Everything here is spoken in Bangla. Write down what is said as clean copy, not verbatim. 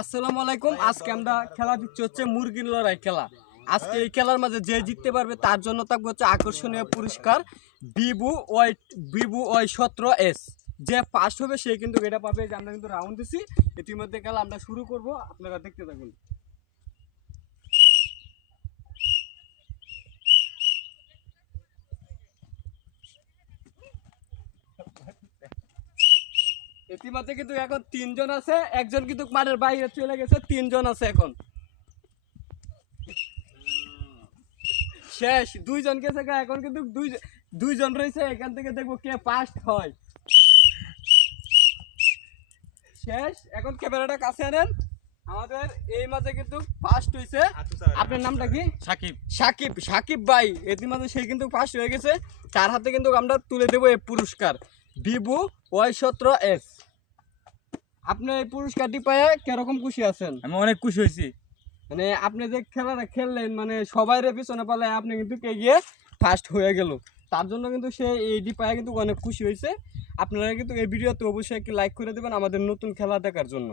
আসসালামু আলাইকুম। আজকে আমরা খেলা দিচ্ছি হচ্ছে মুরগির লড়াই খেলা। আজকে এই খেলার মাঝে যে জিততে পারবে তার জন্য থাকবে হচ্ছে আকর্ষণীয় পুরস্কার বিবু ওয়াই 17S। যে পাস হবে সে কিন্তু এটা পাবে। যে আমরা কিন্তু রাউন্ড দিছি, ইতিমধ্যে খেলা আমরা শুরু করব, আপনারা দেখতে থাকুন। ইতিমধ্যে কিন্তু এখন 3 জন আছে, একজন কিন্তু মাঠের বাইরে চলে গেছে, 3 জন আছে এখন। শেষ 2 জন গেছে, এখন কিন্তু দুইজন রয়েছে। এখান থেকে দেখবো কে ফার্স্ট হয়। শেষ, এখন ক্যামেরাটা কাছে আনেন। আমাদের এই মাঝে কিন্তু ফার্স্ট হইছে। আপনার নামটা কি? সাকিব। সাকিব ভাই ইতিমধ্যে সে কিন্তু ফার্স্ট হয়ে গেছে। তার হাতে কিন্তু আমরা তুলে দেবো এই পুরস্কার বিবু ওয়াই 17S। আপনি এই পুরস্কারটি পেয়ে কিরকম খুশি আছেন? আমি অনেক খুশি হয়েছি। মানে আপনি যে খেলাটা খেললেন, মানে সবাইরে পিছনে পালে আপনি কিন্তু এগিয়ে ফার্স্ট হয়ে গেল। তার জন্য কিন্তু সে এইটি পায়ে কিন্তু অনেক খুশি হয়েছে। আপনারা কিন্তু এই ভিডিওতে অবশ্যই একটি লাইক করে দেবেন আমাদের নতুন খেলা দেখার জন্য।